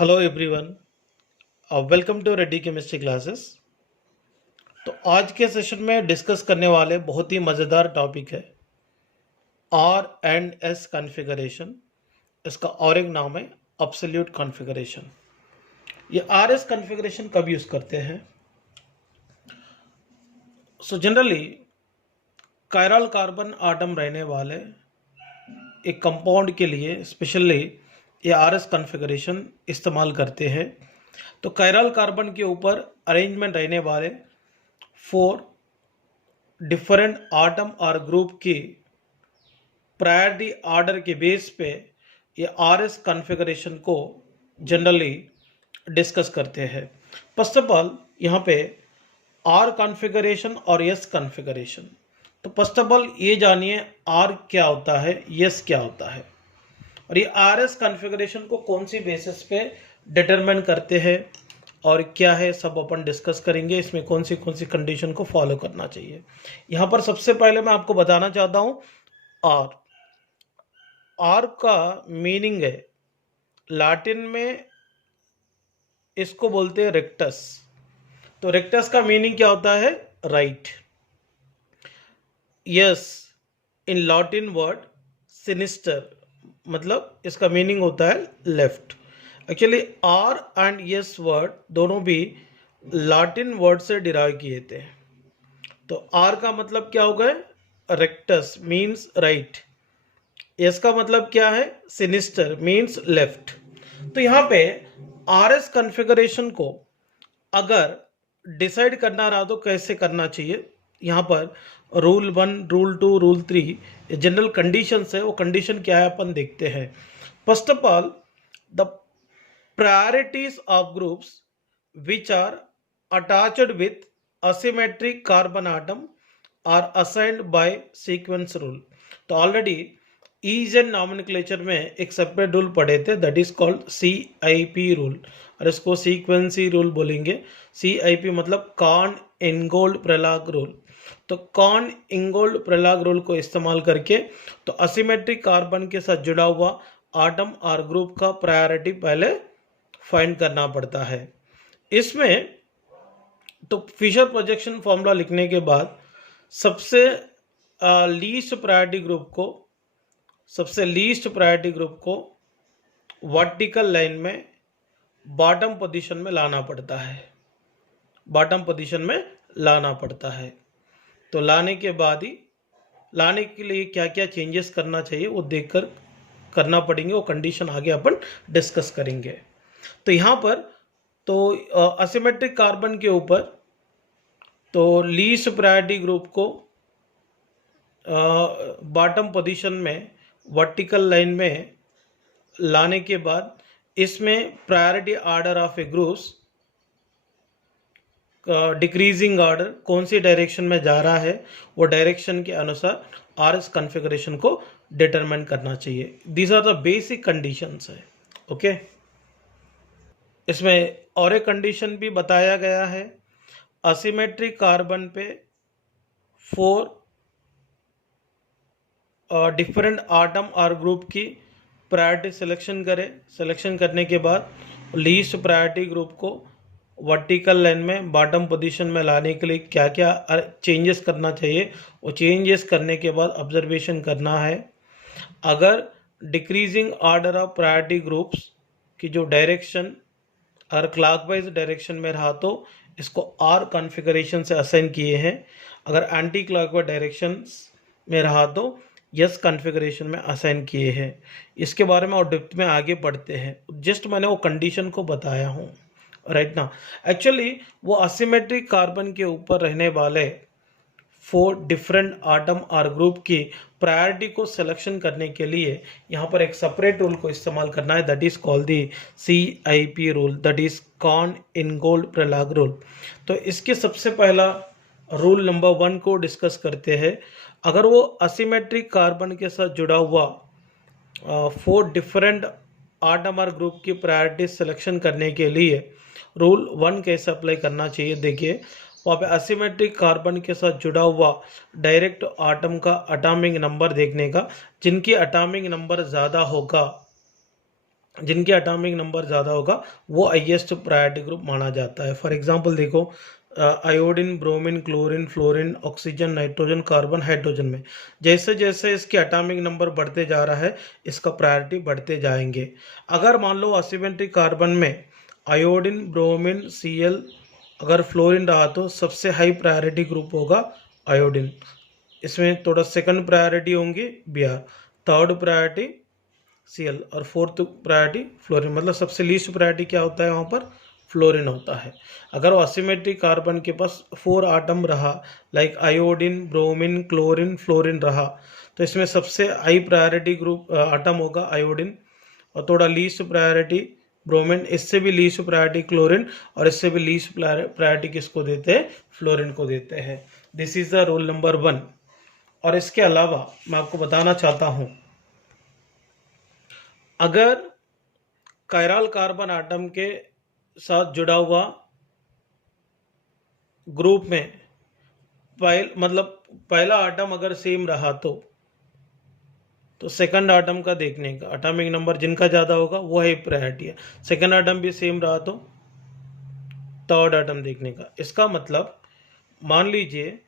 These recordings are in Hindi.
Hello everyone, welcome to ready chemistry classes. तो आज के सेशन में डिस्कस करने वाले बहुत ही मज़ेदार टॉपिक है आर एंड एस कॉन्फ़िगरेशन। इसका और एक नाम है एब्सोल्यूट कॉन्फ़िगरेशन। ये आर एस कॉन्फ़िगरेशन कब यूज़ करते हैं? So generally chiral carbon atom रहने वाले एक कंपाउंड के लिए स्पेशली ये आर एस कॉन्फ़िगरेशन इस्तेमाल करते हैं। तो कायरल कार्बन के ऊपर अरेंजमेंट रहने वाले 4 डिफरेंट आटम और ग्रुप की प्रायोरिटी ऑर्डर के बेस पे ये आर एस कॉन्फ़िगरेशन को जनरली डिस्कस करते हैं। फर्स्ट ऑफ ऑल यहाँ पे आर कॉन्फ़िगरेशन और एस कॉन्फ़िगरेशन। तो फर्स्ट ऑफ ऑल ये जानिए आर क्या होता है, एस क्या होता है, और ये आर एस कॉन्फ़िगरेशन को कौन सी बेसिस पे डिटरमाइन करते हैं और क्या है, सब अपन डिस्कस करेंगे। इसमें कौन सी कंडीशन को फॉलो करना चाहिए। यहाँ पर सबसे पहले मैं आपको बताना चाहता हूँ आर का मीनिंग है, लैटिन में इसको बोलते हैं रेक्टस। तो रेक्टस का मीनिंग क्या होता है? Right. Yes, in Latin word sinister, मतलब इसका मीनिंग होता है left. Actually R and S word दोनों भी लैटिन वर्ड से डिराइव किए थे। तो आर का मतलब क्या हो गया? Rectus means right. यस का मतलब क्या है? Sinister means left. तो यहाँ पे आर एस कॉन्फ़िगरेशन को अगर डिसाइड करना रहा तो कैसे करना चाहिए, यहाँ पर rule 1, rule 2, rule 3 general conditions है। वो कंडीशन क्या है अपन देखते हैं। First of all, the priorities of groups which are attached with asymmetric carbon atom are assigned by sequence rule। तो ऑलरेडी ईज एंड नॉमेनक्लेचर में एक सेपरेट रूल पढ़े थे, that is called CIP rule, और इसको सीक्वेंसी रूल बोलेंगे। CIP मतलब कॉर्न इंगोल्ड प्रेलाग रूल। तो कॉर्न इंगोल्ड प्रेलाग रूल को इस्तेमाल करके तो असिमेट्रिक कार्बन के साथ जुड़ा हुआ आटम और ग्रुप का प्रायोरिटी पहले फाइंड करना पड़ता है। इसमें तो फिशर प्रोजेक्शन फॉर्मूला लिखने के बाद सबसे लीस्ट प्रायोरिटी ग्रुप को वर्टिकल लाइन में बॉटम पोजीशन में लाना पड़ता है। तो लाने के लिए क्या क्या चेंजेस करना चाहिए वो देखकर करना पड़ेंगे। वो कंडीशन आगे अपन डिस्कस करेंगे। तो यहाँ पर तो असिमेट्रिक कार्बन के ऊपर तो लीस्ट प्रायोरिटी ग्रुप को बॉटम पोजीशन में वर्टिकल लाइन में लाने के बाद इसमें priority order of a groups decreasing order कौन सी डायरेक्शन में जा रहा है वो डायरेक्शन के अनुसार आर एस कॉन्फ़िगरेशन को डिटरमाइन करना चाहिए। These are the basic conditions है। ओके, इसमें और एक कंडीशन भी बताया गया है। असिमेट्रिक कार्बन पे 4 डिफरेंट आटम और ग्रुप की प्रायोरिटी सिलेक्शन करने के बाद लीस्ट प्रायोरिटी ग्रुप को वर्टिकल लाइन में बॉटम पोजीशन में लाने के लिए क्या क्या चेंजेस करना चाहिए, वो चेंजेस करने के बाद ऑब्जर्वेशन करना है। अगर decreasing order of priority groups की जो डायरेक्शन अगर क्लॉकवाइज डायरेक्शन में रहा तो इसको आर कॉन्फ़िगरेशन से असाइन किए हैं। अगर एंटी क्लॉकवाइज डायरेक्शन में रहा तो यस कॉन्फ़िगरेशन में असाइन किए हैं। इसके बारे में और डेप्थ में आगे पढ़ते हैं। जस्ट मैंने वो कंडीशन को बताया हूँ राइट ना। एक्चुअली वो असिमेट्रिक कार्बन के ऊपर रहने वाले 4 डिफरेंट आटम और ग्रुप की प्रायोरिटी को सिलेक्शन करने के लिए यहाँ पर एक सेपरेट रूल को इस्तेमाल करना है, that is called the CIP rule, that is Cahn Ingold Prelog rule. तो इसके सबसे पहला रूल नंबर 1 को डिस्कस करते हैं। अगर वो असिमेट्रिक कार्बन के साथ जुड़ा हुआ 4 डिफरेंट आटम और ग्रुप की प्रायोरिटी सिलेक्शन करने के लिए रूल 1 कैसे अप्लाई करना चाहिए, देखिए वहाँ पे असिमेट्रिक कार्बन के साथ जुड़ा हुआ डायरेक्ट आटम का एटॉमिक नंबर देखने का, जिनकी एटॉमिक नंबर ज़्यादा होगा जिनके एटॉमिक नंबर ज़्यादा होगा वो हाईएस्ट प्रायोरिटी ग्रुप माना जाता है। फॉर एग्जांपल देखो, iodine, bromine, chlorine, fluorine, oxygen, nitrogen, carbon, hydrogen में जैसे जैसे इसके एटॉमिक नंबर बढ़ते जा रहा है इसका प्रायोरिटी बढ़ते जाएंगे। अगर मान लो असिमेट्रिक कार्बन में आयोडीन, ब्रोमीन, Cl अगर फ्लोरीन रहा तो सबसे हाई प्रायोरिटी ग्रुप होगा आयोडीन। इसमें थोड़ा सेकंड प्रायोरिटी होंगी Br, थर्ड प्रायोरिटी Cl और फोर्थ प्रायोरिटी फ्लोरीन। मतलब सबसे लीस्ट प्रायोरिटी क्या होता है वहाँ पर? फ्लोरीन होता है। अगर वो असिमेट्रिक कार्बन के पास 4 आटम रहा, like iodine, bromine, chlorine, fluorine रहा, तो इसमें सबसे हाई प्रायोरिटी ग्रुप आटम होगा आयोडीन, और थोड़ा लीस्ट प्रायोरिटी ब्रोमीन, इससे भी लीस्ट प्रायोरिटी क्लोरीन, और इससे भी लीस्ट प्रायोरिटी किसको देते हैं? फ्लोरीन को देते हैं। This is the rule number 1। और इसके अलावा मैं आपको बताना चाहता हूं, अगर कायरल कार्बन आटम के साथ जुड़ा हुआ ग्रुप में पहला आटम अगर सेम रहा तो सेकंड आटम का देखने का एटॉमिक नंबर जिनका ज़्यादा होगा वो है प्रायोरिटी है। सेकंड आटम भी सेम रहा तो थर्ड आटम देखने का। इसका मतलब मान लीजिए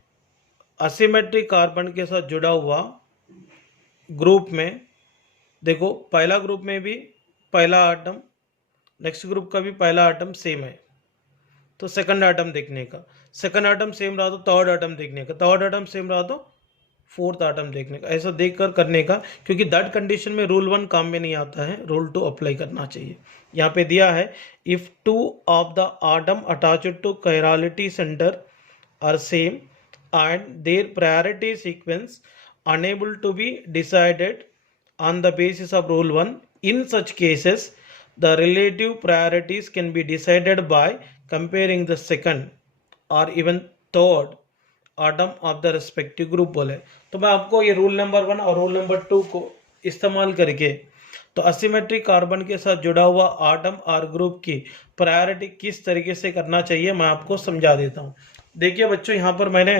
असिमेट्रिक कार्बन के साथ जुड़ा हुआ ग्रुप में देखो, पहला ग्रुप में भी पहला आटम, नेक्स्ट ग्रुप का भी पहला आटम सेम है तो सेकंड आटम देखने का। सेकंड आटम सेम रहा तो थर्ड आटम देखने का। थर्ड आटम सेम रहा तो फोर्थ आटम देखने का। ऐसा देखकर करने का, क्योंकि दैट कंडीशन में रूल 1 काम में नहीं आता है, रूल 2 अप्लाई करना चाहिए। यहाँ पे दिया है, if 2 of the atom attached to chirality center are same and their priority sequence unable to be decided on the basis of rule 1. In such cases, the relative priorities can be decided by comparing the second or even third atom of the respective group बोले। तो मैं आपको ये रूल नंबर 1 और रूल नंबर 2 को इस्तेमाल करके तो असिमेट्रिक कार्बन के साथ जुड़ा हुआ आटम और ग्रुप की प्रायोरिटी किस तरीके से करना चाहिए मैं आपको समझा देता हूँ। देखिए बच्चों, यहाँ पर मैंने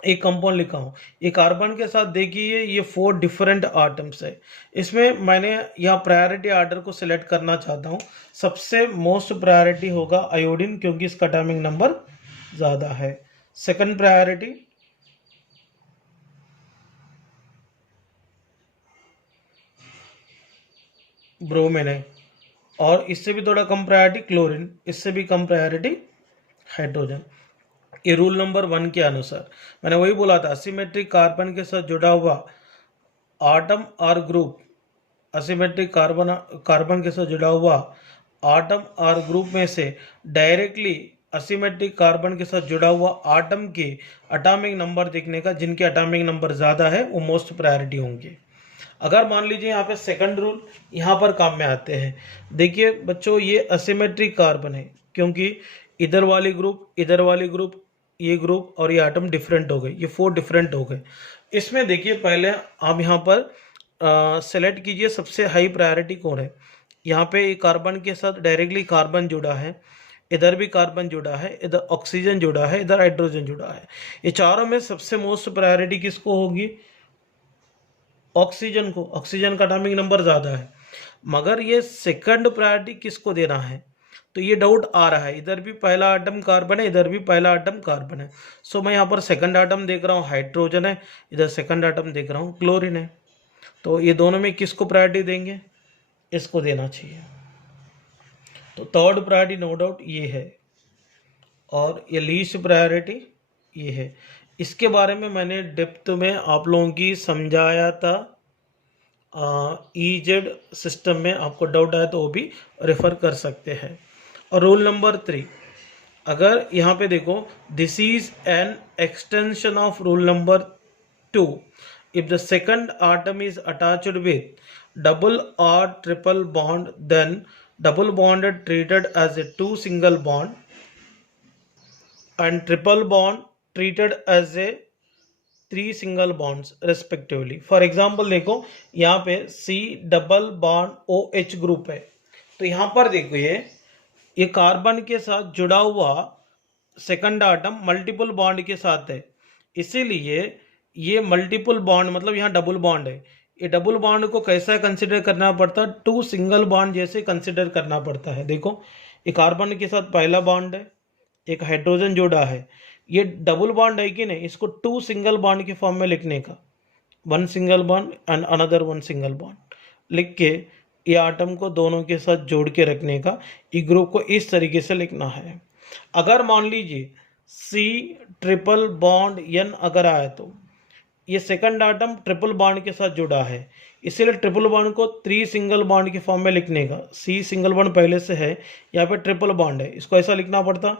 एक कंपाउंड लिखा हूँ। ये कार्बन के साथ देखिए ये 4 डिफरेंट आटम्स है। इसमें मैंने यहाँ प्रायोरिटी आर्डर को सिलेक्ट करना चाहता हूँ। सबसे मोस्ट प्रायोरिटी होगा आयोडीन, क्योंकि इसका एटॉमिक नंबर ज़्यादा है। सेकंड प्रायोरिटी ब्रोमीन है, और इससे भी थोड़ा कम प्रायोरिटी क्लोरीन, इससे भी कम प्रायोरिटी हाइड्रोजन। ये रूल नंबर 1 के अनुसार मैंने वही बोला था, असिमेट्रिक कार्बन के साथ जुड़ा हुआ आटम और ग्रुप, असिमेट्रिक कार्बन के साथ जुड़ा हुआ आटम और ग्रुप में से डायरेक्टली असिमेट्रिक कार्बन के साथ जुड़ा हुआ आटम के एटॉमिक नंबर देखने का, जिनके एटॉमिक नंबर ज़्यादा है वो मोस्ट प्रायोरिटी होंगे। अगर मान लीजिए यहाँ पे सेकंड रूल यहाँ पर काम में आते हैं। देखिए बच्चों, ये असिमेट्रिक कार्बन है क्योंकि इधर वाली ग्रुप ये ग्रुप और ये आटम डिफरेंट हो गए, ये 4 डिफरेंट हो गए। इसमें देखिए पहले आप यहाँ पर सेलेक्ट कीजिए सबसे हाई प्रायोरिटी कौन है। यहाँ पे ये कार्बन के साथ डायरेक्टली कार्बन जुड़ा है, इधर भी कार्बन जुड़ा है, इधर ऑक्सीजन जुड़ा है, इधर हाइड्रोजन जुड़ा है। ये चारों में सबसे मोस्ट प्रायोरिटी किसको होगी? ऑक्सीजन को। ऑक्सीजन का एटॉमिक नंबर ज़्यादा है, मगर ये सेकंड प्रायोरिटी किसको देना है तो ये डाउट आ रहा है। इधर भी पहला आटम कार्बन है, इधर भी पहला आटम कार्बन है। सो मैं यहाँ पर सेकंड आटम देख रहा हूँ हाइड्रोजन है, इधर सेकंड आटम देख रहा हूँ क्लोरीन है। तो ये दोनों में किसको प्रायोरिटी देंगे? इसको देना चाहिए। तो थर्ड प्रायोरिटी नो डाउट ये है, और ये लीस्ट प्रायोरिटी ये है। इसके बारे में मैंने डेप्थ में आप लोगों की समझाया था ईजेड सिस्टम में। आपको डाउट आया तो वो भी रेफर कर सकते हैं। और रूल नंबर 3, अगर यहाँ पे देखो, this is an extension of rule number 2। If the second atom is attached with double और triple bond, then double bond is treated as a 2 single bond and triple bond treated as a 3 single bonds respectively. For example देखो, यहाँ पे C double bond OH group है, तो यहाँ पर देखो ये कार्बन के साथ जुड़ा हुआ सेकंड आटम मल्टीपल बॉन्ड के साथ है, इसीलिए ये मल्टीपल बॉन्ड मतलब यहाँ डबल बॉन्ड है, ये डबल बॉन्ड को कैसा कंसिडर करना पड़ता है, टू सिंगल बॉन्ड जैसे कंसिडर करना पड़ता है। देखो ये कार्बन के साथ पहला बॉन्ड है, एक हाइड्रोजन जोड़ा है, ये डबल बॉन्ड है कि नहीं, इसको टू सिंगल बॉन्ड के फॉर्म में लिखने का, one single bond and another one single bond लिख के ये आटम को दोनों के साथ जोड़ के रखने का, ई ग्रुप को इस तरीके से लिखना है। अगर मान लीजिए सी ट्रिपल बॉन्ड एन अगर आए तो ये सेकंड आटम ट्रिपल बॉन्ड के साथ जुड़ा है, इसीलिए ट्रिपल बॉन्ड को थ्री सिंगल बॉन्ड के फॉर्म में लिखने का। सी सिंगल बॉन्ड पहले से है, यहाँ पे ट्रिपल बॉन्ड है, इसको ऐसा लिखना पड़ता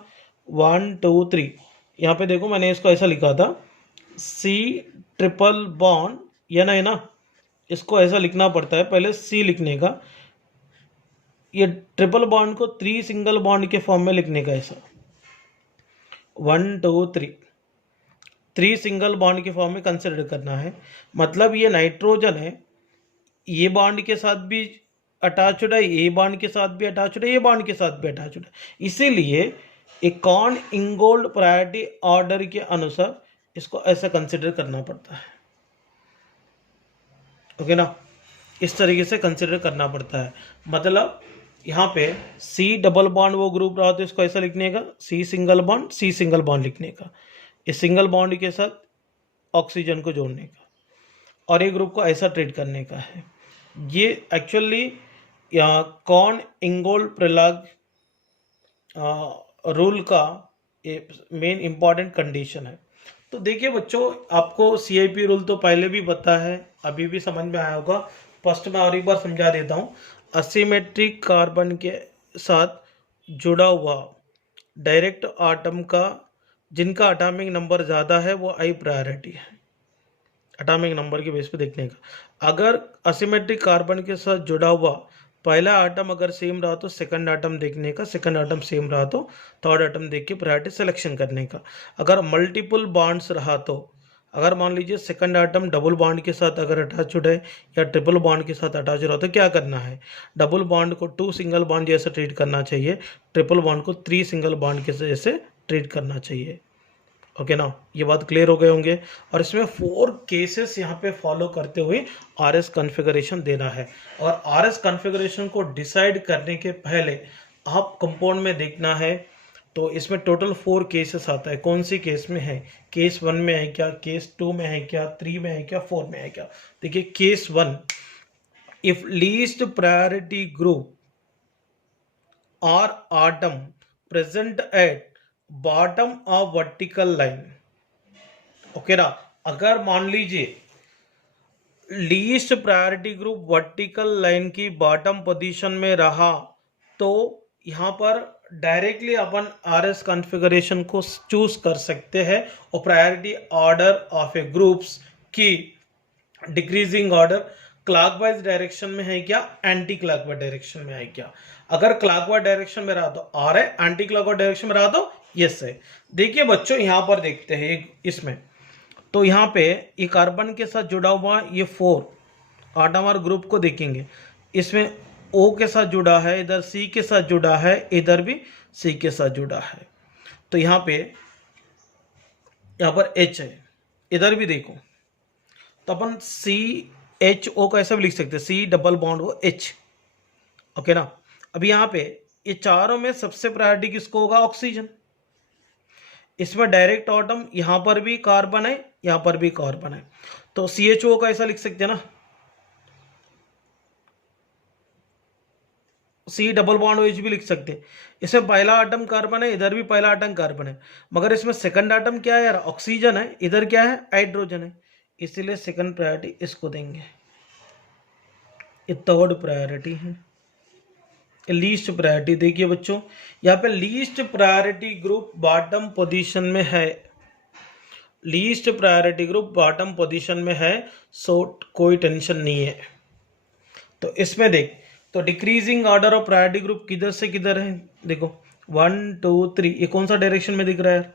1 2 3। यहाँ पे देखो मैंने इसको ऐसा लिखा था सी ट्रिपल बॉन्ड, ये ना है ना, इसको ऐसा लिखना पड़ता है, पहले सी लिखने का, ये ट्रिपल बॉन्ड को थ्री सिंगल बॉन्ड के फॉर्म में लिखने का, ऐसा 1 2 3 थ्री सिंगल बॉन्ड के फॉर्म में कंसिडर करना है। मतलब ये नाइट्रोजन है, ये बॉन्ड के साथ भी अटैच्ड है, ये बॉन्ड के साथ भी अटैच्ड है, ये बॉन्ड के साथ भी अटैच्ड है, इसीलिए एक कॉर्न इंगोल्ड प्रायोरिटी ऑर्डर के अनुसार इसको ऐसा कंसिडर करना पड़ता है। ओके ना, इस तरीके से कंसिडर करना पड़ता है। मतलब यहाँ पे सी डबल बॉन्ड वो ग्रुप रहा तो इसको ऐसा लिखने का, C single bond, C single bond लिखने का, इस सिंगल बॉन्ड के साथ ऑक्सीजन को जोड़ने का, और ये ग्रुप को ऐसा ट्रीट करने का है। ये actually corn Ingold Prelog rule का मेन इंपॉर्टेंट कंडीशन है। तो देखिए बच्चों, आपको CIP रूल तो पहले भी पता है, अभी भी समझ में आया होगा। फर्स्ट मैं और एक बार समझा देता हूँ। असिमेट्रिक कार्बन के साथ जुड़ा हुआ डायरेक्ट आटम का जिनका एटॉमिक नंबर ज़्यादा है वो हाई प्रायोरिटी है, एटॉमिक नंबर के बेस पे देखने का। अगर असिमेट्रिक कार्बन के साथ जुड़ा हुआ पहला आटम अगर सेम रहा तो सेकंड आटम देखने का, सेकंड आटम सेम रहा तो थर्ड आटम देख के प्रायोरिटी सिलेक्शन करने का। अगर मल्टीपल बॉन्ड्स रहा तो, अगर मान लीजिए सेकंड आटम डबल बॉन्ड के साथ अगर अटैच्ड है या ट्रिपल बॉन्ड के साथ अटैच रहा तो क्या करना है, डबल बॉन्ड को टू सिंगल बॉन्ड जैसे ट्रीट करना चाहिए, ट्रिपल बॉन्ड को थ्री सिंगल बॉन्ड के जैसे ट्रीट करना चाहिए। ओके ना, ये बात क्लियर हो गए होंगे। और इसमें 4 केसेस यहाँ पे फॉलो करते हुए RS कॉन्फ़िगरेशन देना है। और RS कॉन्फ़िगरेशन को डिसाइड करने के पहले आप कंपाउंड में देखना है, तो इसमें टोटल 4 केसेस आता है। कौन सी केस में है, केस 1 में है क्या, केस 2 में है क्या, 3 में है क्या, 4 में है क्या। देखिए case 1, if least priority group और atom present at bottom of vertical line. Okay ना, अगर मान लीजिए least priority group vertical line की बॉटम पोजीशन में रहा तो यहाँ पर डायरेक्टली अपन RS कॉन्फ़िगरेशन को चूज कर सकते हैं और priority order of a groups की डिक्रीजिंग ऑर्डर क्लॉकवाइज डायरेक्शन में है क्या, एंटी क्लॉकवाइज डायरेक्शन में है क्या। अगर क्लॉकवाइज डायरेक्शन में रहा तो R है, एंटी क्लॉकवाइज डायरेक्शन में रहा तो यस है। देखिए बच्चों यहाँ पर देखते हैं इसमें, तो यहाँ पे ये कार्बन के साथ जुड़ा हुआ ये 4 आटम और ग्रुप को देखेंगे, इसमें O के साथ जुड़ा है, इधर C के साथ जुड़ा है, इधर भी C के साथ जुड़ा है। तो यहाँ पर H है, इधर भी देखो, तो अपन CHO का ऐसा भी लिख सकते हैं, C डबल बॉन्ड हो H। ओके ना, अभी यहाँ पे ये चारों में सबसे प्रायोरिटी किसको होगा, ऑक्सीजन। इसमें डायरेक्ट आटम, यहाँ पर भी कार्बन है, यहाँ पर भी कार्बन है, तो CHO का ऐसा लिख सकते हैं ना, C डबल बॉन्ड OH भी लिख सकते हैं। इसमें पहला आटम कार्बन है, इधर भी पहला आटम कार्बन है, मगर इसमें सेकंड आटम क्या है यार, ऑक्सीजन है, इधर क्या है, हाइड्रोजन है, इसीलिए सेकंड प्रायोरिटी इसको देंगे। ये थर्ड प्रायोरिटी है, लीस्ट प्रायोरिटी। देखिए बच्चों, यहाँ पे least priority group bottom position में है, least priority group bottom position में है, सो कोई टेंशन नहीं है। तो इसमें देख, तो decreasing order of priority group किधर से किधर है, देखो 1 2 3, ये कौन सा डायरेक्शन में दिख रहा है,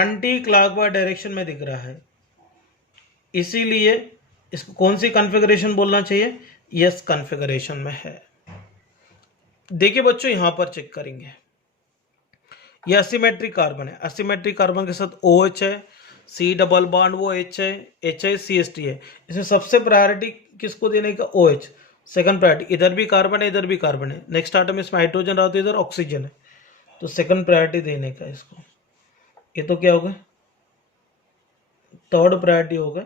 एंटी क्लॉकवाइज डायरेक्शन में दिख रहा है, इसीलिए इसको कौन सी कॉन्फ़िगरेशन बोलना चाहिए, यस कॉन्फ़िगरेशन में है। देखिए बच्चों यहां पर चेक करेंगे, ये असिमेट्रिक कार्बन है, असिमेट्रिक कार्बन के साथ OH है, सी डबल बॉन्ड वो एच है सी एस टी है, इसमें सबसे प्रायोरिटी किसको देने का, ओ एच, सेकंड प्रायोरिटी, इधर भी कार्बन है इधर भी कार्बन है, नेक्स्ट आइटम इसमें हाइड्रोजन रहा तो इधर ऑक्सीजन है, तो सेकंड प्रायोरिटी देने का इसको, ये तो क्या होगा, थर्ड प्रायोरिटी होगा,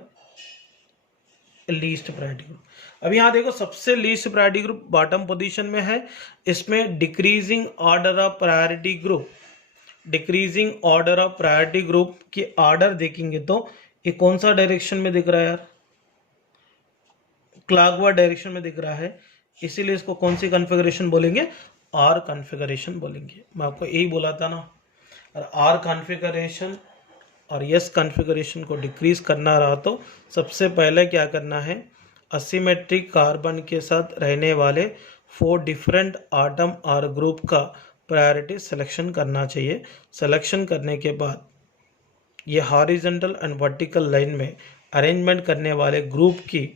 लीस्ट प्रायोरिटी ग्रुप। अब यहाँ देखो सबसे least priority group bottom position में है, इसमें decreasing order of priority group, decreasing order of priority group की ऑर्डर देखेंगे तो ये कौन सा डायरेक्शन में दिख रहा है यार, क्लॉकवाइज डायरेक्शन में दिख रहा है, इसीलिए इसको कौन सी कॉन्फ़िगरेशन बोलेंगे, आर कॉन्फ़िगरेशन बोलेंगे। मैं आपको यही बोला था ना, और आर कॉन्फ़िगरेशन और यस कॉन्फ़िगरेशन को डिक्रीज करना रहा तो सबसे पहले क्या करना है, असिमेट्रिक कार्बन के साथ रहने वाले 4 डिफरेंट आटम और ग्रुप का प्रायोरिटी सिलेक्शन करना चाहिए। सिलेक्शन करने के बाद ये हॉरिजॉन्टल एंड वर्टिकल लाइन में अरेंजमेंट करने वाले ग्रुप की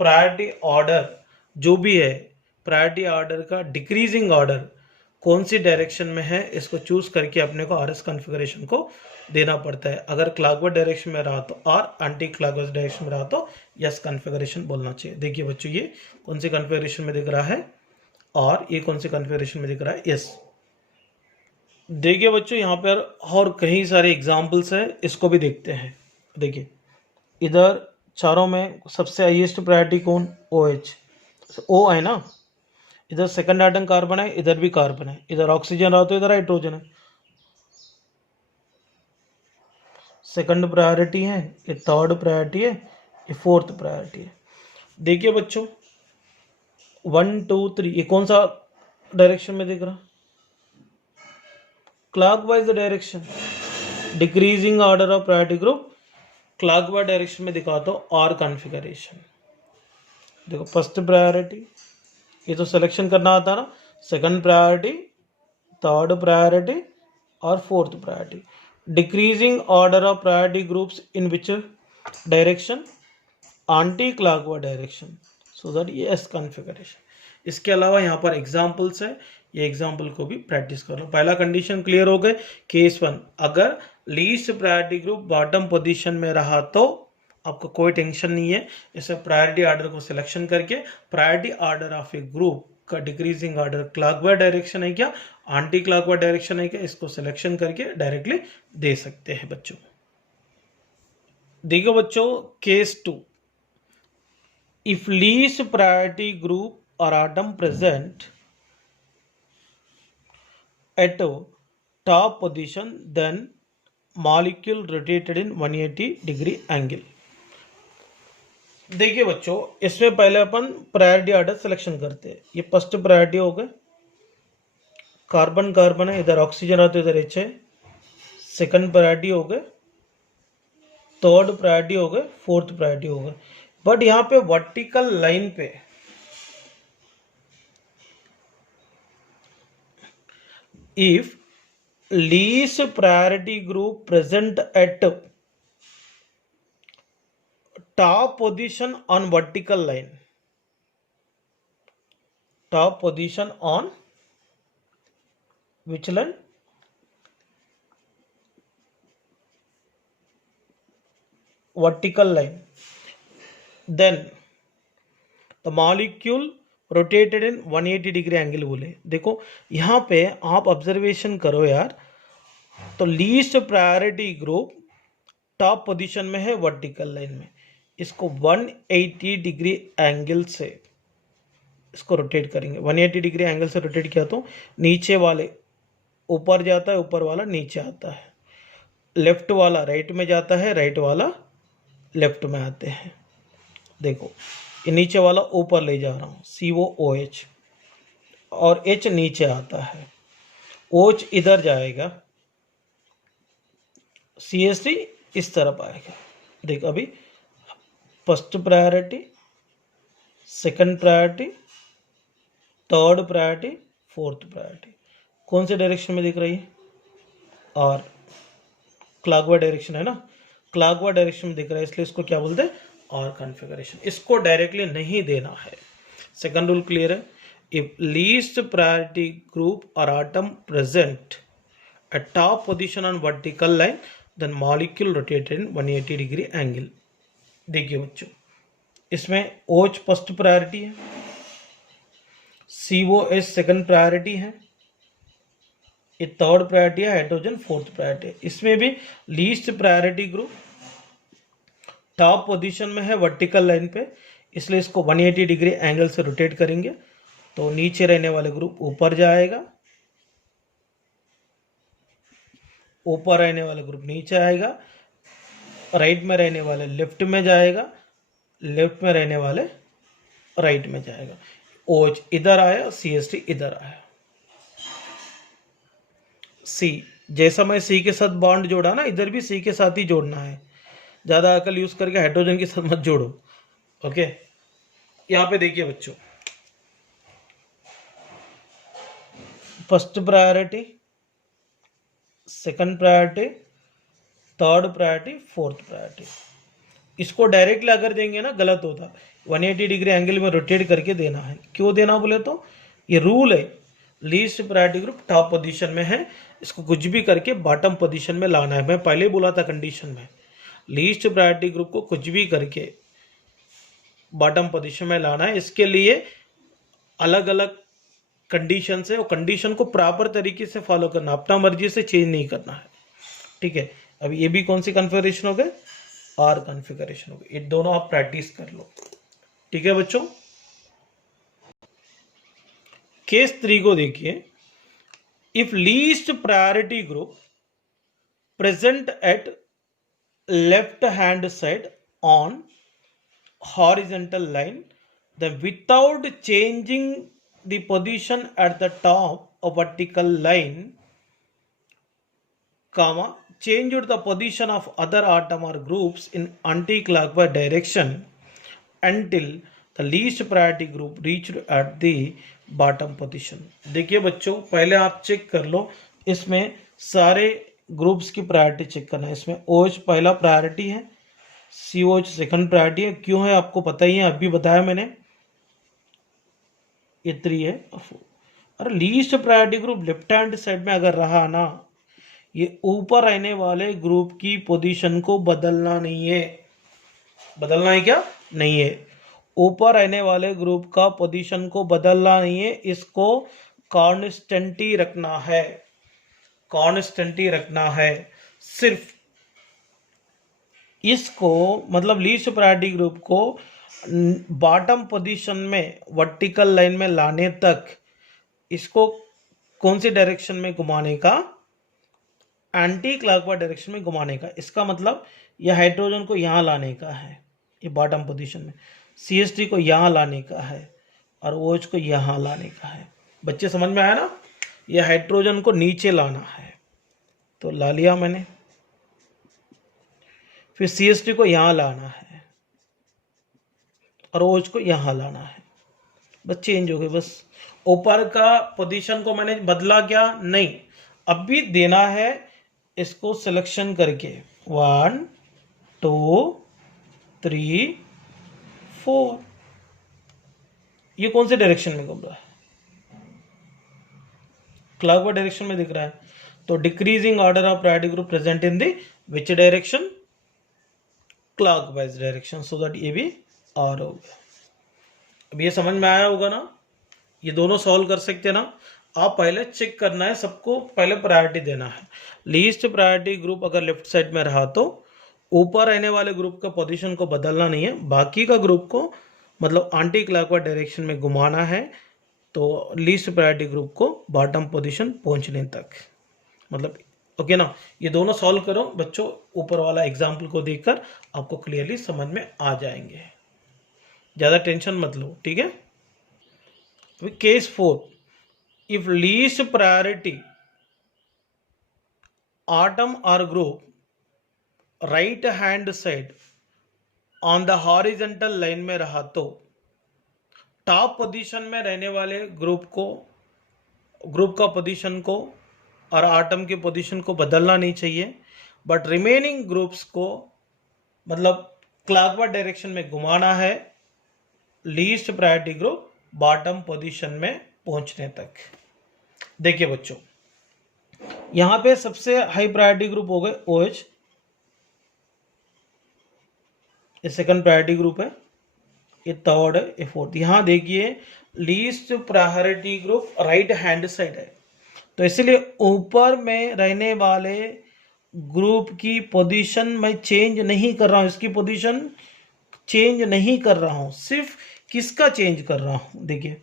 प्रायोरिटी ऑर्डर जो भी है, प्रायोरिटी ऑर्डर का डिक्रीजिंग ऑर्डर कौन सी डायरेक्शन में है, इसको चूज करके अपने को आरएस कॉन्फ़िगरेशन को देना पड़ता है। अगर क्लॉकवाइज डायरेक्शन में रहा तो आर, एंटी क्लॉकवाइज डायरेक्शन में रहा तो यस कॉन्फ़िगरेशन बोलना चाहिए। देखिए बच्चों ये कौन सी कॉन्फ़िगरेशन में दिख रहा है, और ये कौन सी कॉन्फ़िगरेशन में दिख रहा है, यस। देखिए बच्चों यहाँ पर और कई सारे एग्जाम्पल्स हैं, इसको भी देखते हैं। देखिए इधर चारों में सबसे हाईएस्ट प्रायोरिटी कौन, ओ एच, ओ है ना, इधर सेकंड आइटम कार्बन है इधर भी कार्बन है, इधर ऑक्सीजन रहा तो इधर हाइड्रोजन है, सेकंड प्रायोरिटी है, ये थर्ड प्रायोरिटी है, ये फोर्थ प्रायोरिटी है। देखिए बच्चों 1 2 3 ये कौन सा डायरेक्शन में दिख रहा, clockwise direction, decreasing order of priority group clockwise direction में दिखा तो आर कॉन्फ़िगरेशन। देखो फर्स्ट प्रायोरिटी ये तो सिलेक्शन करना आता ना, सेकंड प्रायोरिटी, थर्ड प्रायोरिटी और fourth priority. Decreasing order of priority groups in which direction, anti clockwise direction, so that ये एस कॉन्फ़िगरेशन। इसके अलावा यहाँ पर एग्जाम्पल्स है, ये एग्जाम्पल को भी प्रैक्टिस कर लो। पहला कंडीशन क्लियर हो गए, केस 1 अगर least priority group bottom position में रहा तो आपको कोई टेंशन नहीं है, इसे प्रायोरिटी ऑर्डर को सिलेक्शन करके priority order of A group का डिक्रीजिंग ऑर्डर क्लॉकवाइज डायरेक्शन है क्या, एंटी क्लॉकवाइज डायरेक्शन है क्या, इसको सिलेक्शन करके डायरेक्टली दे सकते हैं बच्चों। देखो बच्चों case 2, if least priority group और atom present at top position then molecule rotated in 180 degree angle। देखिए बच्चों इसमें पहले अपन प्रायोरिटी ऑर्डर सिलेक्शन करते हैं। ये फर्स्ट प्रायोरिटी हो गए, कार्बन कार्बन है इधर ऑक्सीजन आता है इधर एच है, सेकंड प्रायोरिटी हो गए, थर्ड प्रायोरिटी हो गए, फोर्थ प्रायोरिटी हो गए। बट यहाँ पे वर्टिकल लाइन पे if least priority group present at top position on vertical line, top position on which line, vertical line, then the molecule rotated in 180 degree angle बोले। देखो यहाँ पे आप ऑब्जर्वेशन करो यार, तो least priority group top position में है वर्टिकल लाइन में, इसको 180 डिग्री एंगल से इसको रोटेट करेंगे। 180 डिग्री एंगल से रोटेट किया तो नीचे वाले ऊपर जाता है, ऊपर वाला नीचे आता है, लेफ्ट वाला राइट में जाता है, राइट वाला लेफ्ट में आते हैं। देखो ये नीचे वाला ऊपर ले जा रहा हूँ, COOH, और H नीचे आता है, OH इधर जाएगा, CH3 इस तरफ आएगा। देख अभी first priority, second priority, third priority, fourth priority कौन से डायरेक्शन में दिख रही है, और क्लॉकवाइज डायरेक्शन है ना, क्लॉकवाइज डायरेक्शन में दिख रहा है, इसलिए इसको क्या बोलते हैं, और कॉन्फ़िगरेशन। इसको डायरेक्टली नहीं देना है। सेकंड रूल क्लियर है, इफ लीस्ट प्रायोरिटी ग्रुप और atom present at top position on vertical line then molecule rotated in 180 degree angle. देखिए बच्चों, इसमें OH फर्स्ट प्रायोरिटी है, COH सेकंड प्रायोरिटी है, ये थर्ड प्रायोरिटी है, हाइड्रोजन फोर्थ प्रायोरिटी है। इसमें भी least priority group top position में है वर्टिकल लाइन पे, इसलिए इसको 180 डिग्री एंगल से रोटेट करेंगे तो नीचे रहने वाले ग्रुप ऊपर जाएगा, ऊपर रहने वाले ग्रुप नीचे आएगा, राइट में रहने वाले लेफ्ट में जाएगा, लेफ्ट में रहने वाले राइट में जाएगा। OH इधर आया, CH3 इधर आया। C, जैसा मैं C के साथ बॉन्ड जोड़ा ना, इधर भी C के साथ ही जोड़ना है, ज़्यादा अकल यूज करके हाइड्रोजन के साथ मत जोड़ो। ओके, यहाँ पे देखिए बच्चों, first priority, second priority, third priority, fourth priority. इसको डायरेक्टली अगर देंगे ना गलत होता, 180 डिग्री एंगल में रोटेट करके देना है। क्यों देना बोले तो ये रूल है, least priority group top position में है, इसको कुछ भी करके बॉटम पोजीशन में लाना है। मैं पहले बोला था कंडीशन में, लीस्ट प्रायोरिटी ग्रुप को कुछ भी करके बॉटम पोजीशन में लाना है। इसके लिए अलग अलग कंडीशन है, वो कंडीशन को प्रॉपर तरीके से फॉलो करना, अपना मर्जी से चेंज नहीं करना है। ठीक है, अब ये भी कौन सी कॉन्फ़िगरेशन हो गए, R कॉन्फ़िगरेशन हो गई। ये दोनों आप प्रैक्टिस कर लो। ठीक है बच्चों, केस 3 को देखिए। If least priority group present at left hand side on horizontal line, then without changing the position at the top of vertical line, comma, change the position of other atom or groups in anti-clockwise direction until the least priority group reached at the bottom position। देखिए बच्चों, पहले आप चेक कर लो, इसमें सारे ग्रुप्स की प्रायोरिटी चेक करना है। इसमें OH पहला प्रायोरिटी है, COH सेकंड प्रायोरिटी है। क्यों है आपको पता ही है, अभी बताया मैंने, ये 3 है। और least priority group left hand side में अगर रहा ना, ये ऊपर रहने वाले ग्रुप की पोजीशन को बदलना नहीं है। बदलना है क्या, नहीं है, ऊपर रहने वाले ग्रुप का पोजीशन को बदलना नहीं है, इसको कांस्टेंट ही रखना है, कांस्टेंट ही रखना है। सिर्फ इसको मतलब लीस्ट प्रायोरिटी ग्रुप को बॉटम पोजीशन में वर्टिकल लाइन में लाने तक इसको कौन सी डायरेक्शन में घुमाने का, एंटी क्लॉकवाइज डायरेक्शन में घुमाने का। इसका मतलब यह हाइड्रोजन को यहाँ लाने का है, ये बॉटम पोजीशन में, CH3 को यहाँ लाने का है और OH को यहाँ लाने का है। बच्चे समझ में आया ना, ये हाइड्रोजन को नीचे लाना है, तो ला लिया मैंने। फिर CH3 को यहाँ लाना है और OH को यहाँ लाना है, बस चेंज हो गए। बस ऊपर का पोजीशन को मैंने बदला क्या, नहीं, अब भी देना है इसको सिलेक्शन करके 1 2 3 4। ये कौन से डायरेक्शन में घूम रहा है, क्लॉकवाइज डायरेक्शन में दिख रहा है। तो decreasing order of priority group present in the which direction, clockwise direction, so that ये भी R हो गया। अब ये समझ में आया होगा ना, ये दोनों सॉल्व कर सकते हैं ना। आप पहले चेक करना है, सबको पहले प्रायोरिटी देना है। लीस्ट प्रायोरिटी ग्रुप अगर लेफ्ट साइड में रहा तो ऊपर रहने वाले ग्रुप का पोजीशन को बदलना नहीं है, बाकी का ग्रुप को मतलब एंटी क्लॉकवाइज डायरेक्शन में घुमाना है, तो लीस्ट प्रायोरिटी ग्रुप को बॉटम पोजीशन पहुंचने तक, मतलब ओके ना। ये दोनों सॉल्व करो बच्चों, ऊपर वाला एग्जाम्पल को देखकर आपको क्लियरली समझ में आ जाएंगे, ज़्यादा टेंशन मत लो। ठीक है, case 4, if least priority atom or group right hand side on the horizontal line में रहा तो टॉप पोजीशन में रहने वाले ग्रुप का पोजीशन को और आटम के पोजीशन को बदलना नहीं चाहिए, बट रिमेनिंग ग्रुप्स को मतलब क्लॉकवाइज डायरेक्शन में घुमाना है, least priority group bottom position में पहुंचने तक। देखिए बच्चों, यहाँ पे सबसे हाई प्रायोरिटी ग्रुप हो गए OH, ये सेकंड प्रायोरिटी ग्रुप है, ये थर्ड है, ये फोर्थ। यहाँ देखिए least priority group right hand side है, तो इसलिए ऊपर में रहने वाले ग्रुप की पोजीशन मैं चेंज नहीं कर रहा हूँ, इसकी पोजीशन चेंज नहीं कर रहा हूँ, सिर्फ किसका चेंज कर रहा हूँ। देखिए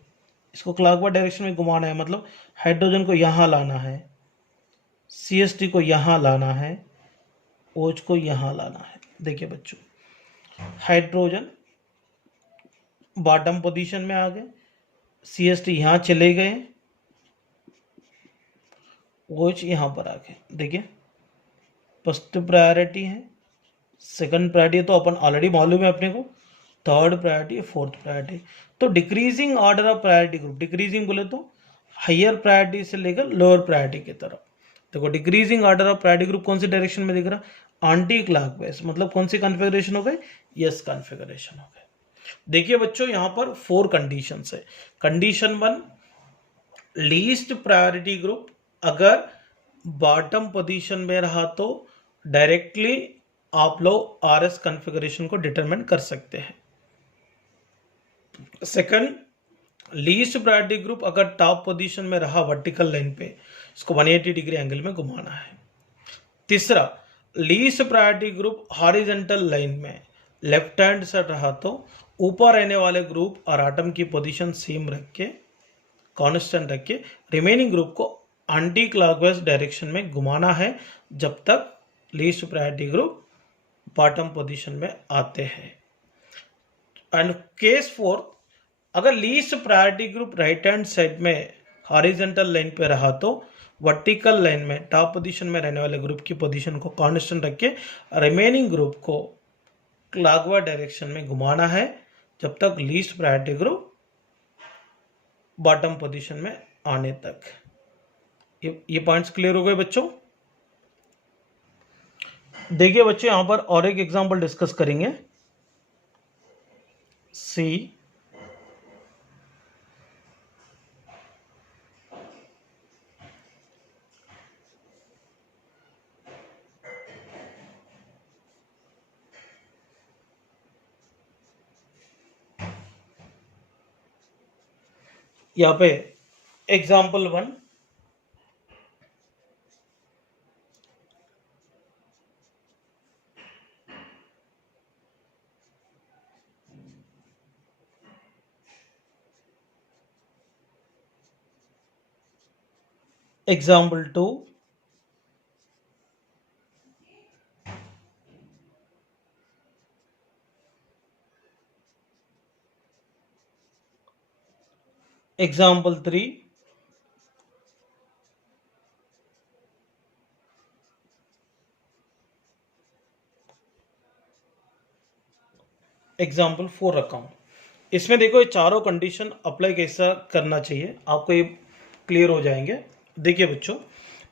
इसको क्लॉकवाइज डायरेक्शन में घुमाना है, मतलब हाइड्रोजन को यहाँ लाना है, CH3 को यहाँ लाना है, OH को यहाँ लाना है। देखिए बच्चों, हाइड्रोजन बॉटम पोजीशन में आ गए, CH3 यहाँ चले गए, OH यहाँ पर आ गए। देखिए फर्स्ट प्रायोरिटी है, सेकंड प्रायोरिटी तो अपन ऑलरेडी मालूम है अपने को, थर्ड प्रायोरिटी, फोर्थ प्रायोरिटी। तो decreasing order of priority group, decreasing बोले तो हायर प्रायोरिटी से लेकर लोअर प्रायोरिटी की तरफ। देखो decreasing order of priority group कौन सी डायरेक्शन में दिख रहा है, एंटी क्लॉकवाइज, मतलब कौन सी कॉन्फ़िगरेशन हो गई, यस कॉन्फ़िगरेशन हो गए। देखिए बच्चों यहाँ पर 4 कंडीशंस है। कंडीशन 1, लीस्ट प्रायोरिटी ग्रुप अगर बॉटम पोजीशन में रहा तो डायरेक्टली आप लोग RS कॉन्फ़िगरेशन को डिटरमाइन कर सकते हैं। सेकंड, लीस्ट प्रायोरिटी ग्रुप अगर टॉप पोजीशन में रहा वर्टिकल लाइन पे, इसको 180 डिग्री एंगल में घुमाना है। तीसरा, least priority group horizontal line में लेफ्ट हैंड साइड रहा तो ऊपर रहने वाले ग्रुप और आटम की पोजीशन सेम रख के, कांस्टेंट रख के, रिमेनिंग ग्रुप को एंटी क्लॉकवाइज डायरेक्शन में घुमाना है जब तक least priority group bottom position में आते हैं। एंड केस 4, अगर least priority group right hand side में हॉरिजॉन्टल लाइन पे रहा तो वर्टिकल लाइन में टॉप पोजीशन में रहने वाले ग्रुप की पोजीशन को कांस्टेंट रख के रिमेनिंग ग्रुप को क्लॉकवाइज डायरेक्शन में घुमाना है जब तक least priority group bottom position में आने तक। ये पॉइंट्स क्लियर हो गए बच्चों। देखिए बच्चों यहां पर और एक एग्जांपल डिस्कस करेंगे। सी यहाँ पे एग्जाम्पल 1, एग्जाम्पल 2, एग्जाम्पल 3, एग्जाम्पल 4 रखा हूं। इसमें देखो ये चारों कंडीशन अप्लाई कैसा करना चाहिए आपको ये क्लियर हो जाएंगे। देखिए बच्चों,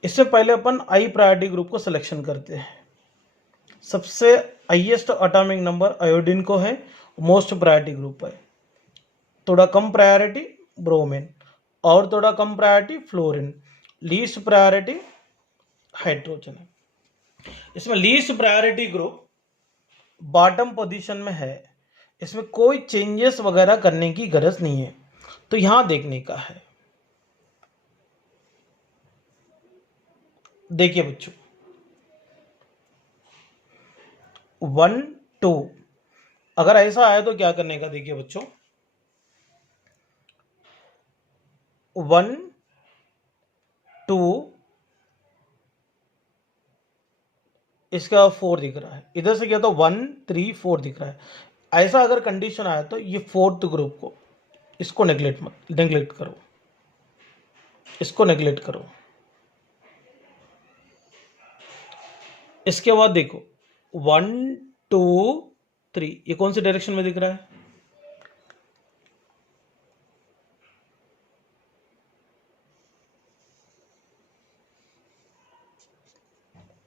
इससे पहले अपन आई प्रायोरिटी ग्रुप को सिलेक्शन करते हैं। सबसे हाईएस्ट एटॉमिक नंबर आयोडीन को है, मोस्ट प्रायोरिटी ग्रुप है। थोड़ा कम प्रायोरिटी ब्रोमीन, और थोड़ा कम priority fluorine, least priority hydrogen है। इसमें least priority group bottom position में है, इसमें कोई चेंजेस वगैरह करने की गरज नहीं है, तो यहां देखने का है। देखिए बच्चों 1 2, अगर ऐसा आया तो क्या करने का, देखिए बच्चों 1 2 इसका 4 दिख रहा है, इधर से क्या तो 1 3 4 दिख रहा है। ऐसा अगर कंडीशन आया तो ये फोर्थ ग्रुप को, इसको नेग्लेक्ट करो, इसको नेग्लेक्ट करो। इसके बाद देखो 1 2 3, ये कौन सी डायरेक्शन में दिख रहा है,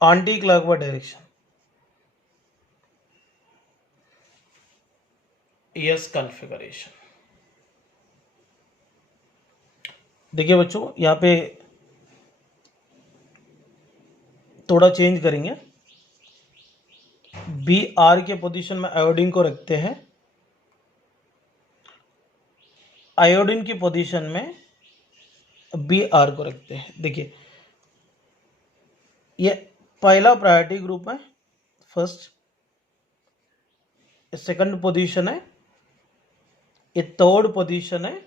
anti clockwise direction, yes configuration. देखिए बच्चों यहाँ पे थोड़ा चेंज करेंगे, बी आर के पोजीशन में आयोडीन को रखते हैं, आयोडीन की पोजीशन में बी आर को रखते हैं। देखिए ये पहला प्रायोरिटी ग्रुप है, फर्स्ट, सेकंड पोजीशन है, ये थर्ड पोजीशन है,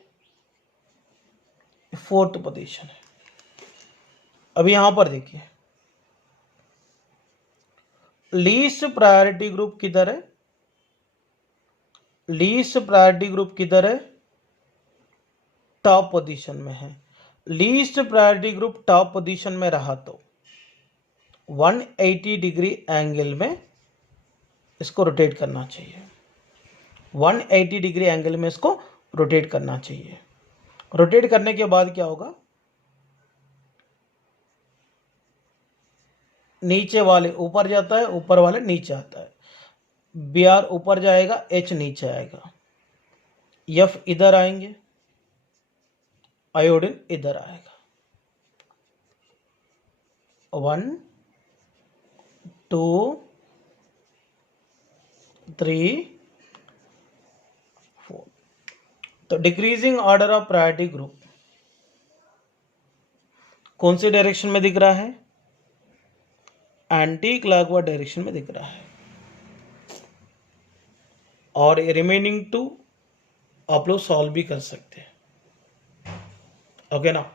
फोर्थ पोजीशन है। अब यहां पर देखिए लीस्ट प्रायोरिटी ग्रुप किधर है, लीस्ट प्रायोरिटी ग्रुप किधर है, टॉप पोजीशन में है। Least priority group top position में रहा तो 180 डिग्री एंगल में इसको रोटेट करना चाहिए, 180 डिग्री एंगल में इसको रोटेट करना चाहिए। रोटेट करने के बाद क्या होगा, नीचे वाले ऊपर जाता है, ऊपर वाले नीचे आता है। बी आर ऊपर जाएगा, एच नीचे आएगा, एफ इधर आएंगे, आयोडीन इधर आएगा। 1 2 3 4। तो decreasing order of priority group कौन सी डायरेक्शन में दिख रहा है, एंटी क्लॉकवाइज डायरेक्शन में दिख रहा है। और रिमेनिंग 2 आप लोग सॉल्व भी कर सकते हैं, ओके ना।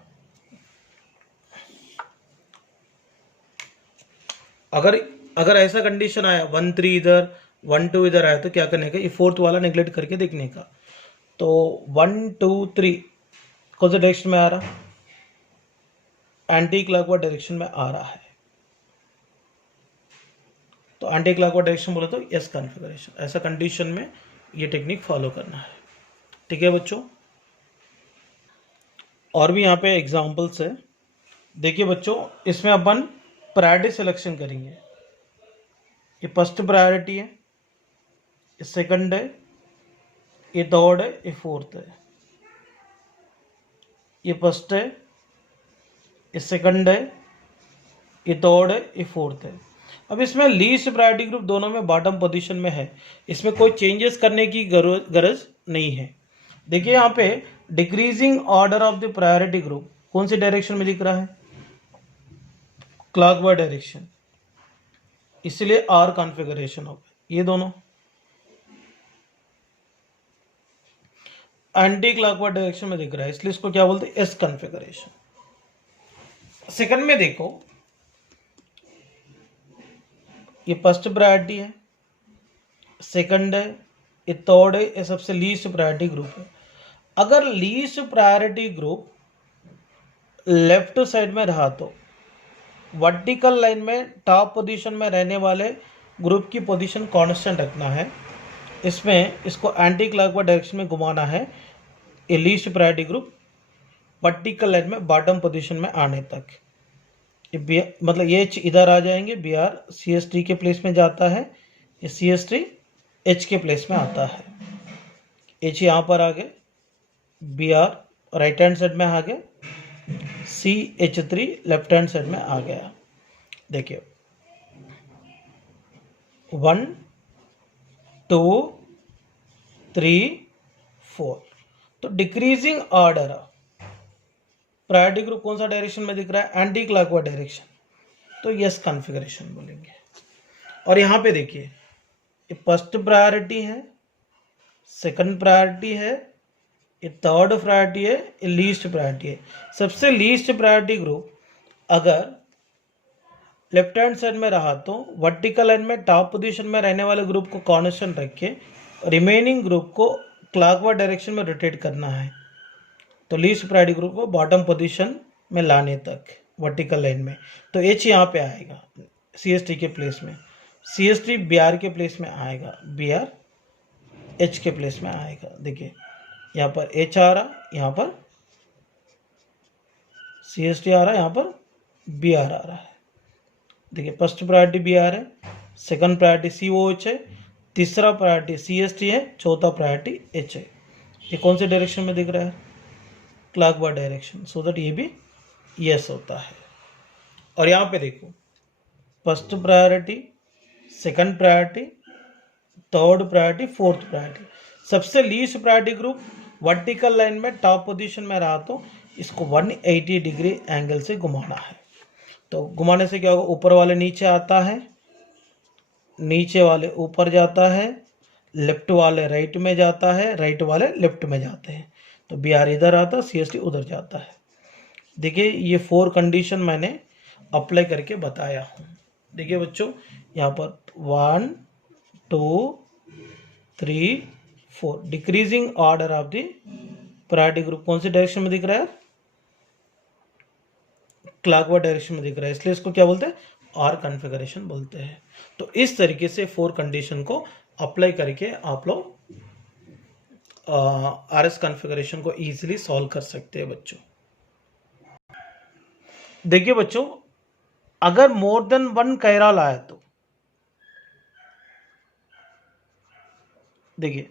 अगर ऐसा कंडीशन आया 1 3 इधर 1 2 इधर आया तो क्या करने का, ये फोर्थ वाला नेग्लेक्ट करके देखने का। तो 1 2 3 कौन से डायरेक्शन में आ रहा, एंटी क्लॉकवाइज डायरेक्शन में आ रहा है। तो एंटी क्लॉकवाइज डायरेक्शन बोले तो यस कॉन्फ़िगरेशन। ऐसा कंडीशन में ये टेक्निक फॉलो करना है, ठीक है बच्चों। और भी यहाँ पे एग्जांपल्स है, देखिए बच्चों, इसमें अपन प्रायोरिटी सिलेक्शन करेंगे। ये फर्स्ट प्रायोरिटी है, ये सेकंड है, ये थर्ड है, ये फोर्थ है। ये फर्स्ट है, ये सेकंड है, ये थर्ड है, ये फोर्थ है। अब इसमें लीस्ट प्रायोरिटी ग्रुप दोनों में बॉटम पोजीशन में है, इसमें कोई चेंजेस करने की गरज नहीं है। देखिए यहाँ पे decreasing order of the priority group कौन सी डायरेक्शन में दिख रहा है, क्लॉकवाइज डायरेक्शन, इसलिए आर कॉन्फ़िगरेशन होगा। ये दोनों एंटी क्लॉकवाइज डायरेक्शन में दिख रहा है, इसलिए इसको क्या बोलते हैं, एस कॉन्फ़िगरेशन। सेकंड में देखो, ये फर्स्ट प्रायोरिटी है, सेकंड है, ये थर्ड है, ये सबसे लीस्ट प्रायोरिटी ग्रुप है। अगर least priority group left side में रहा तो वर्टिकल लाइन में टॉप पोजीशन में रहने वाले ग्रुप की पोजीशन कांस्टेंट रखना है। इसमें इसको एंटी क्लॉकवाइज डायरेक्शन में घुमाना है, ये least priority group vertical line में बॉटम पोजीशन में आने तक। ये मतलब ये एच इधर आ जाएंगे, B R C S T के प्लेस में जाता है, ये सी एस टी एच के प्लेस में आता है। एच यहाँ पर आ गए, B R right hand side में आ गए, C H 3 left hand side में आ गया। देखिए 1 2 3 4। तो डिक्रीजिंग ऑर्डर प्रायोरिटी ग्रुप कौन सा डायरेक्शन में दिख रहा है, एंटी क्लॉकवाइज डायरेक्शन, तो यस कॉन्फ़िगरेशन बोलेंगे। और यहाँ पे देखिए ये फर्स्ट प्रायोरिटी है, सेकंड प्रायोरिटी है, ये थर्ड प्रायोरिटी है, ये लीस्ट प्रायोरिटी है। सबसे लीस्ट प्रायोरिटी ग्रुप अगर लेफ्ट हैंड साइड में रहा तो वर्टिकल लाइन में टॉप पोजीशन में रहने वाले ग्रुप को कांस्टेंट रख के रिमेनिंग ग्रुप को क्लॉकवाइज डायरेक्शन में रोटेट करना है। तो लीस्ट प्रायोरिटी ग्रुप को बॉटम पोजीशन में लाने तक वर्टिकल लाइन में। तो एच यहाँ पे आएगा सी एस टी के प्लेस में, C S T B R के प्लेस में आएगा, बी आर एच के प्लेस में आएगा। देखिए यहाँ पर एच आ रहा, यहाँ पर सी एस टी आ रहा है, यहाँ पर बी आर आ रहा है। देखिए फर्स्ट प्रायोरिटी बी आर है, सेकंड प्रायोरिटी सी ओ एच है, तीसरा प्रायोरिटी सी एस टी है, चौथा प्रायोरिटी एच है। ये कौन से डायरेक्शन में दिख रहा है, क्लॉकवाइज डायरेक्शन, सो दैट ये भी यस होता है। और यहाँ पे देखो first priority, second priority, third priority, fourth priority. सबसे least priority group vertical line में टॉप पोजीशन में रहा तो इसको 180 डिग्री एंगल से घुमाना है। तो घुमाने से क्या होगा, ऊपर वाले नीचे आता है, नीचे वाले ऊपर जाता है, लेफ्ट वाले राइट में जाता है, राइट वाले लेफ्ट में जाते हैं। तो बी आर इधर आता है, सी एस टी उधर जाता है। देखिए ये 4 कंडीशन मैंने अप्लाई करके बताया हूँ। देखिए बच्चों यहाँ पर 1 2 3 4 decreasing order of the priority group कौन सी डायरेक्शन में दिख रहा है, क्लॉकवाइज डायरेक्शन में दिख रहा है, इसलिए इसको क्या बोलते हैं, आर कॉन्फ़िगरेशन बोलते हैं। तो इस तरीके से 4 कंडीशन को अप्लाई करके आप लोग आर एस कॉन्फ़िगरेशन को इजीली सॉल्व कर सकते हैं बच्चों। देखिए बच्चों अगर मोर देन 1 कैरल आए तो देखिए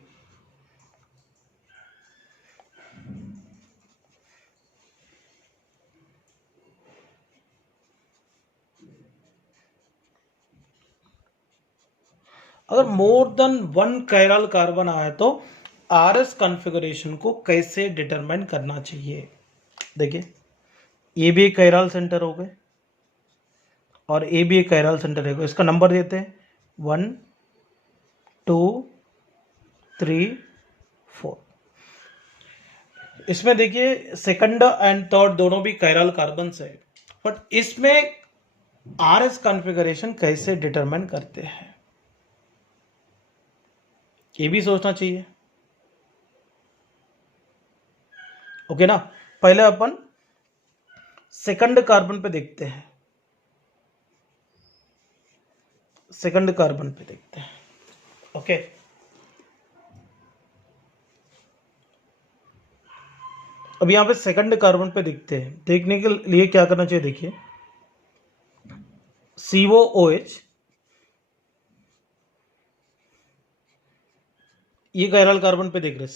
अगर मोर देन 1 कैरल कार्बन आए तो आर एस कॉन्फ़िगरेशन को कैसे डिटरमाइन करना चाहिए। देखिए ये भी एक कैरल सेंटर हो गए और ए भी एक कैरल सेंटर है, इसका नंबर देते हैं 1 2 3 4। इसमें देखिए सेकंड एंड थर्ड दोनों भी कैरल कार्बन है, बट इसमें आर एस कॉन्फ़िगरेशन कैसे डिटरमाइन करते हैं ये भी सोचना चाहिए। ओके ना, पहले अपन सेकंड कार्बन पे देखते हैं, सेकंड कार्बन पे देखते हैं। ओके अब यहां पे सेकंड कार्बन पे देखते हैं, देखने के लिए क्या करना चाहिए, देखिए COOH ये कैरल कार्बन पे देख रहे हैं,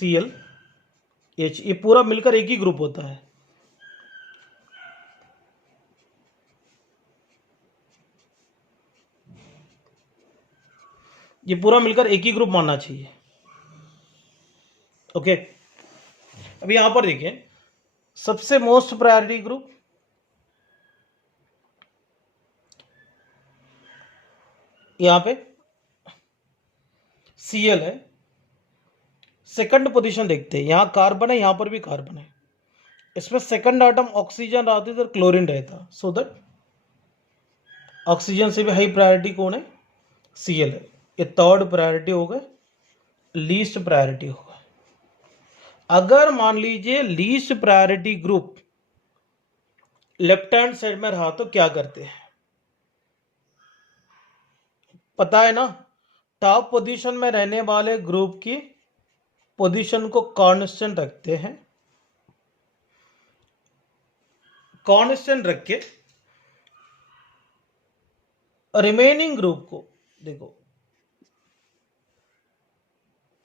ClH ये पूरा मिलकर एक ही ग्रुप होता है। ये पूरा मिलकर एक ही ग्रुप मानना चाहिए। ओके अब यहां पर देखिए सबसे मोस्ट प्रायोरिटी ग्रुप यहां पे Cl है। सेकंड पोजीशन देखते हैं, यहां कार्बन है, यहां पर भी कार्बन है, इसमें सेकंड आइटम ऑक्सीजन रहती है तो क्लोरीन रहता, सो दैट ऑक्सीजन से भी हाई प्रायोरिटी कौन है, Cl है। ये थर्ड प्रायोरिटी हो गए, लीस्ट प्रायोरिटी होगा। अगर मान लीजिए least priority group left hand side में रहा तो क्या करते हैं, पता है ना, टॉप पोजीशन में रहने वाले ग्रुप की पोजीशन को कांस्टेंट रखते हैं, कांस्टेंट रख के रिमेनिंग ग्रुप को देखो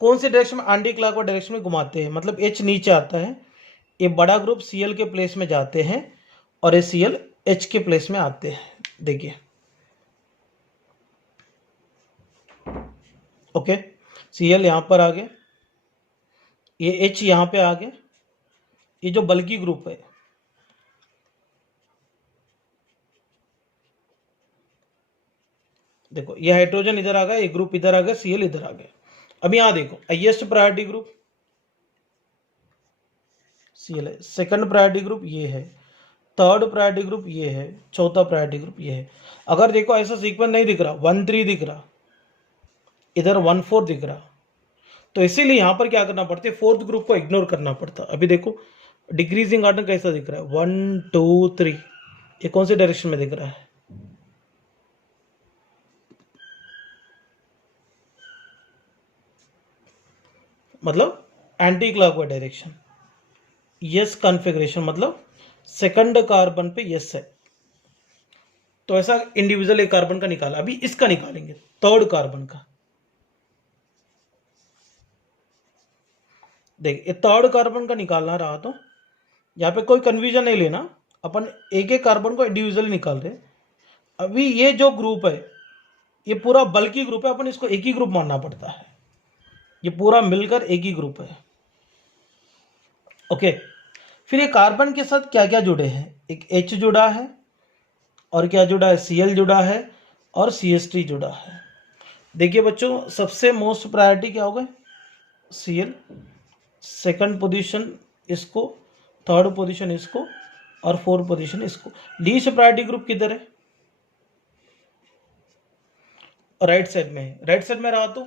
कौन सी डायरेक्शन में, एंटी क्लॉकवाइज डायरेक्शन में घुमाते हैं, मतलब H नीचे आता है, ये बड़ा ग्रुप Cl के प्लेस में जाते हैं और ये Cl H के प्लेस में आते हैं। देखिए ओके Cl यहां पर आ गए, ये H यहां पे आ गए, ये जो बल्कि ग्रुप है देखो ये हाइड्रोजन इधर आ गया, ये ग्रुप इधर आ गया, Cl इधर आ गया। अब यहां देखो हाईएस्ट प्रायोरिटी ग्रुप Cl है, सेकंड प्रायोरिटी ग्रुप ये है, थर्ड प्रायोरिटी ग्रुप ये है, चौथा प्रायोरिटी ग्रुप ये है। अगर देखो ऐसा सीक्वेंस नहीं दिख रहा, 1 3 दिख रहा, इधर 1 4 दिख रहा, तो इसीलिए यहां पर क्या करना पड़ता है, फोर्थ ग्रुप को इग्नोर करना पड़ता। अभी देखो डिक्रीजिंग ऑर्डर कैसा दिख रहा है, 1 2 3, ये कौन सी डायरेक्शन में दिख रहा है, मतलब anti clockwise direction. Yes configuration मतलब सेकंड कार्बन पे यस है, तो ऐसा इंडिविजुअल एक कार्बन का निकाला। अभी इसका निकालेंगे थर्ड कार्बन का, देख ये थर्ड कार्बन का निकालना रहा तो यहाँ पे कोई कन्फ्यूजन नहीं लेना, अपन एक एक कार्बन को इंडिविजुअली निकाल रहे। अभी ये जो ग्रुप है ये पूरा बल्कि ग्रुप है, अपन इसको एक ही ग्रुप मानना पड़ता है, ये पूरा मिलकर एक ही ग्रुप है। ओके, फिर ये कार्बन के साथ क्या क्या जुड़े हैं, एक H जुड़ा है और क्या जुड़ा है, Cl जुड़ा है और CH3 जुड़ा है। देखिए बच्चों, सबसे मोस्ट प्रायोरिटी क्या होगा, Cl, सेकंड पोजीशन इसको, थर्ड पोजीशन इसको और फोर्थ पोजीशन इसको। लीस्ट प्रायोरिटी ग्रुप किधर है, राइट साइड में है। राइट साइड में रहा तो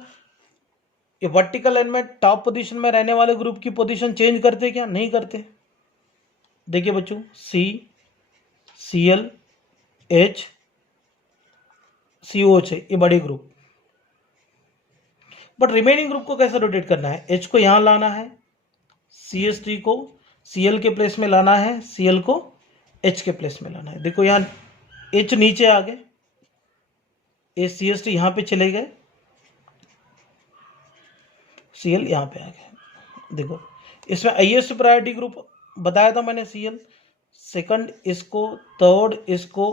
ये वर्टिकल लाइन में टॉप पोजीशन में रहने वाले ग्रुप की पोजीशन चेंज करते क्या, नहीं करते। देखिए बच्चों, C, Cl, H, COH है, ये बड़े ग्रुप। बट रिमेनिंग ग्रुप को कैसे रोटेट करना है, H को यहां लाना है, CH3 को Cl के प्लेस में लाना है, Cl को H के प्लेस में लाना है। देखो यहाँ H नीचे आ गए, ये CH3 यहाँ पे चले गए, Cl यहाँ पे आ गए। देखो इसमें हाईएस्ट प्रायोरिटी ग्रुप बताया था मैंने, Cl, सेकंड इसको, थर्ड इसको,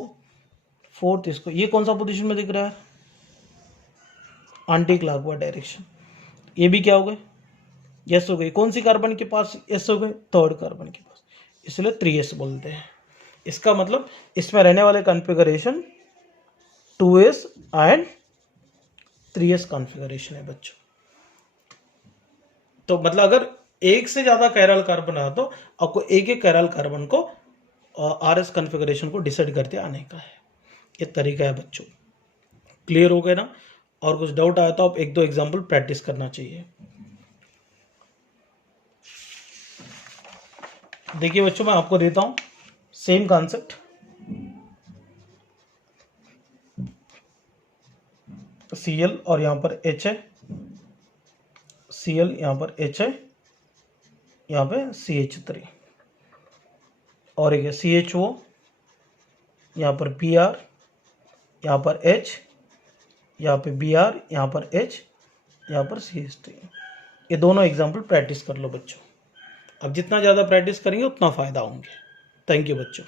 फोर्थ इसको। ये कौन सा पोजीशन में दिख रहा है, एंटी क्लॉकवाइज डायरेक्शन। ये भी क्या हो गए, यस हो गई। कौन सी कार्बन के पास यस हो गए, थर्ड कार्बन के पास, इसलिए 3s बोलते हैं। इसका मतलब इसमें रहने वाले configuration 2s and 3s configuration है बच्चों। तो मतलब अगर एक से ज्यादा कैरल कार्बन आ तो आपको एक एक कैरल कार्बन को RS कॉन्फ़िगरेशन को डिसाइड करते आने का है। ये तरीका है बच्चों, क्लियर हो गए ना। और कुछ डाउट आया तो आप एक दो एग्जांपल प्रैक्टिस करना चाहिए। देखिए बच्चों, मैं आपको देता हूं सेम कॉन्सेप्ट। Cl और यहां पर H है, Cl यहां पर H है, यहां पे CH3 और एक है CHO, यहां पर Br, यहां पर H, यहाँ पे Br, यहाँ पर H, यहाँ पर CH3। ये दोनों एग्जाम्पल प्रैक्टिस कर लो बच्चों। अब जितना ज़्यादा प्रैक्टिस करेंगे उतना फ़ायदा होंगे। थैंक यू बच्चों।